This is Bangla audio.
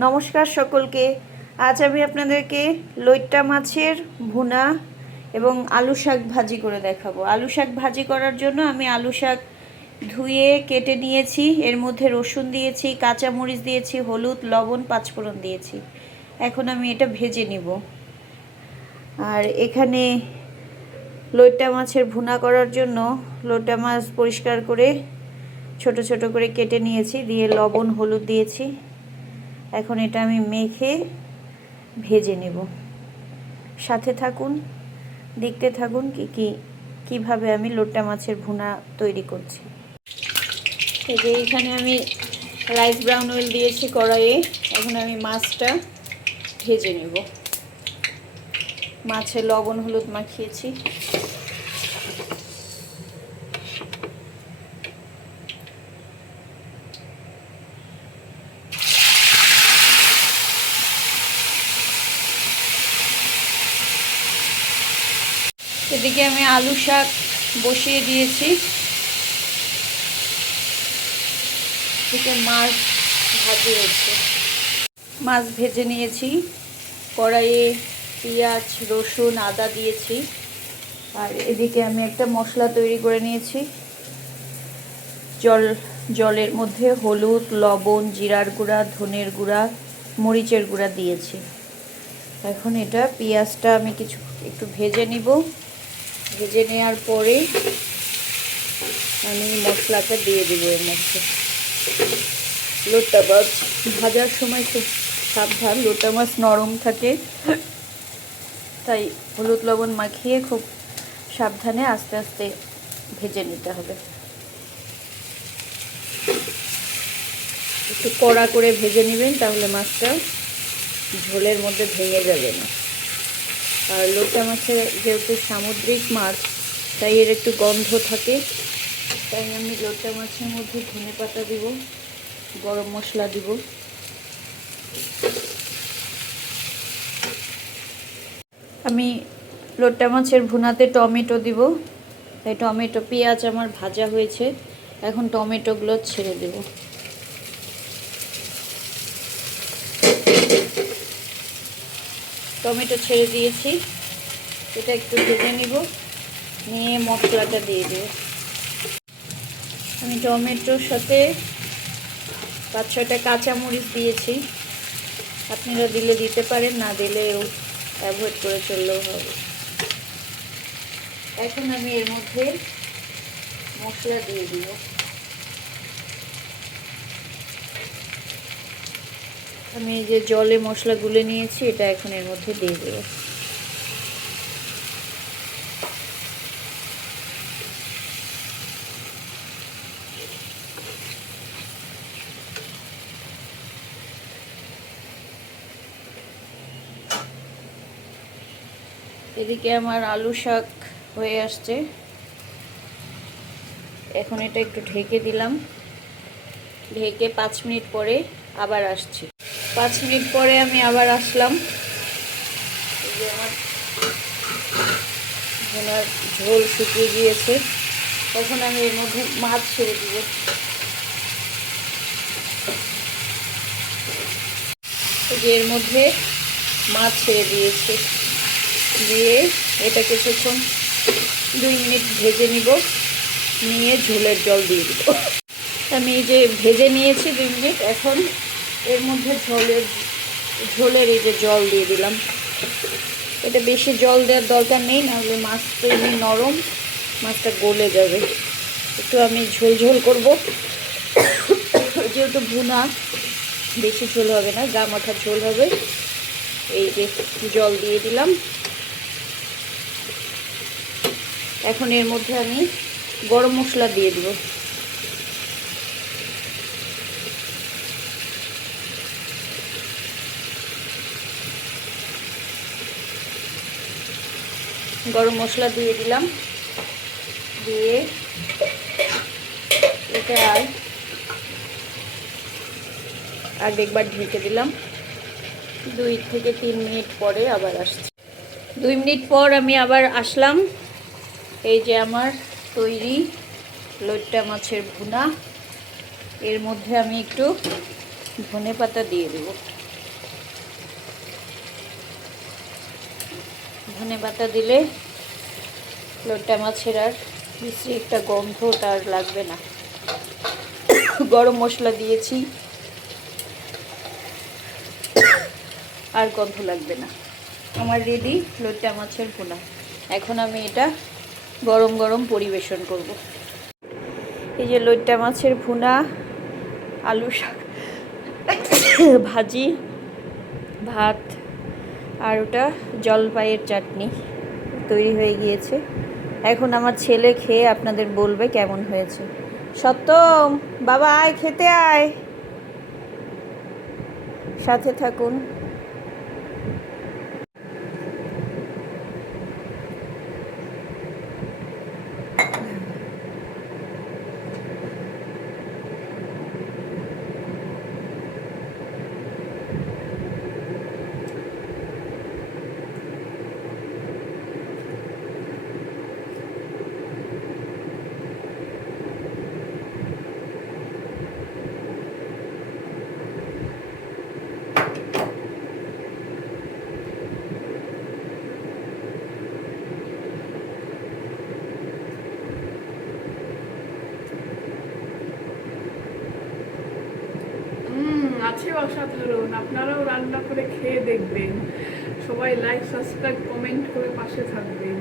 নমস্কার সকলকে। আজ আমি আপনাদেরকে লইট্টা মাছের ভুনা এবং আলু শাক ভাজি করে দেখাবো। আলু শাক ভাজি করার জন্য আমি আলু শাক ধুয়ে কেটে নিয়েছি। এর মধ্যে রসুন দিয়েছি, কাঁচামরিচ দিয়েছি, হলুদ, লবণ, পাঁচফোড়ন দিয়েছি। এখন আমি এটা ভেজে নিব। আর এখানে লইট্টা মাছের ভুনা করার জন্য লইট্টা মাছ পরিষ্কার করে ছোট ছোট করে কেটে নিয়েছি, দিয়ে লবণ হলুদ দিয়েছি। এখন এটা আমি মেখে ভেজে নেব। সাথে থাকুন, দেখতে থাকুন কিভাবে আমি লইট্টা মাছের ভুনা তৈরি করছি। এই যে এখানে আমি রাইস ব্রাউন অয়েল দিয়েছি কড়াইয়ে। এখন আমি মাছটা ভেজে নেব। মাছে লবণ হলুদ মাখিয়েছি। এদিকে আমি আলু শাক বসিয়ে দিয়েছি। এদিকে মাছ ভাজি হচ্ছে। মাছ ভেজে নিয়েছি। কড়াইয়ে পেঁয়াজ রসুন আদা দিয়েছি। আর এদিকে আমি একটা মশলা তৈরি করে নিয়েছি। জলের মধ্যে হলুদ, লবণ, জিরার গুঁড়া, ধনের গুঁড়া, মরিচের গুঁড়া দিয়েছি। এখন এটা পেঁয়াজটা আমি একটু ভেজে নিব। ভেজে নেওয়ার পরে আমি মশলাটা দিয়ে দেবো এর মধ্যে। লইট্টা মাছ ভাজার সময় খুব সাবধান, লইট্টা মাছ নরম থাকে, তাই হলুদ লবণ মাখিয়ে খুব সাবধানে আস্তে আস্তে ভেজে নিতে হবে। একটু কড়া করে ভেজে নেবেন, তাহলে মাছটা ঝোলের মধ্যে ভেঙে যাবে না। আর লইট্টা মাছের যেহেতু সামুদ্রিক মাছ, তাই এর একটু গন্ধ থাকে, তাই আমি লইট্টা মাছের মধ্যে ধনেপাতা দিব, গরম মশলা দিব। আমি লইট্টা মাছের ভুনাতে টমেটো দিব, তাই টমেটো পেঁয়াজ আমার ভাজা হয়েছে। এখন টমেটোগুলো ছেড়ে দেব। টমেটো ছেড়ে দিয়েছি। এটা একটু ভেজে নিব, নিয়ে মশলাটা দিয়ে দেব। আমি টমেটোর সাথে 5-6টা কাঁচামরিচ দিয়েছি। আপনারা দিলে দিতে পারেন, না দিলেও অ্যাভয়েড করে চললেও হবে। এখন আমি এর মধ্যে মশলা দিয়ে দিব। আমি এই যে জলে মশলা গুলে নিয়েছি, এটা এখন এর মধ্যে দিয়ে দেব। এদিকে আমার আলু শাক হয়ে আসছে। এখন এটা একটু ঢেকে দিলাম। ঢেকে 5 মিনিট পরে আবার আসছি। 5 মিনিট পরে আমি আবার আসলাম। এই যে আমার ভুনার ঝোল শুকিয়ে গিয়েছে। এখন আমি এর মধ্যে মাছ ছেড়ে দিব। এই যে এর মধ্যে মাছ ছেড়ে দিয়েছে, দিয়ে এটা কিছুক্ষণ 2 মিনিট ভেজে নিব, নিয়ে ঝোলের জল দিয়ে দিব। আমি এই যে ভেজে নিয়েছি 2 মিনিট। এখন এর মধ্যে ঝোলের এই যে জল দিয়ে দিলাম। এটা বেশি জল দেওয়ার দরকার নেই, নাহলে মাছ তো এমনি নরম, মাছটা গলে যাবে। একটু আমি ঝোল ঝোল করব, যেহেতু ভুনা বেশি ঝোল হবে না, গা মাথার ঝোল হবে। এই যে জল দিয়ে দিলাম। এখন এর মধ্যে আমি গরম মশলা দিয়ে দিব। গরম মশলা দিয়ে দিলাম, দিয়ে এটা আরেকবার ঢেকে দিলাম। 2 থেকে 3 মিনিট পরে আবার আসছি। 2 মিনিট পর আমি আবার আসলাম। এই যে আমার তৈরি লইট্টা মাছের ভুনা। এর মধ্যে আমি একটু ধনেপাতা দিয়ে দেব। ধনেপাতা দিলে লইট্টা মাছের আর বিশ্রী একটা গন্ধটা আর লাগবে না। গরম মশলা দিয়েছি, আর গন্ধ লাগবে না। আমার রেডি লইট্টা মাছের ভুনা। এখন আমি এটা গরম গরম পরিবেশন করব। এই যে লইট্টা মাছের ভুনা, আলু শাক ভাজি, ভাত, আর ওটা জলপাইয়ের চাটনি তৈরি হয়ে গিয়েছে। এখন আমার ছেলে খেয়ে আপনাদের বলবে কেমন হয়েছে। সত্যম, বাবা আয়, খেতে আয়, সাথে থাকুন। আছে অসাধারণ। আপনারাও রান্না করে খেয়ে দেখবেন। সবাই লাইক, সাবস্ক্রাইব, কমেন্ট করে পাশে থাকবেন।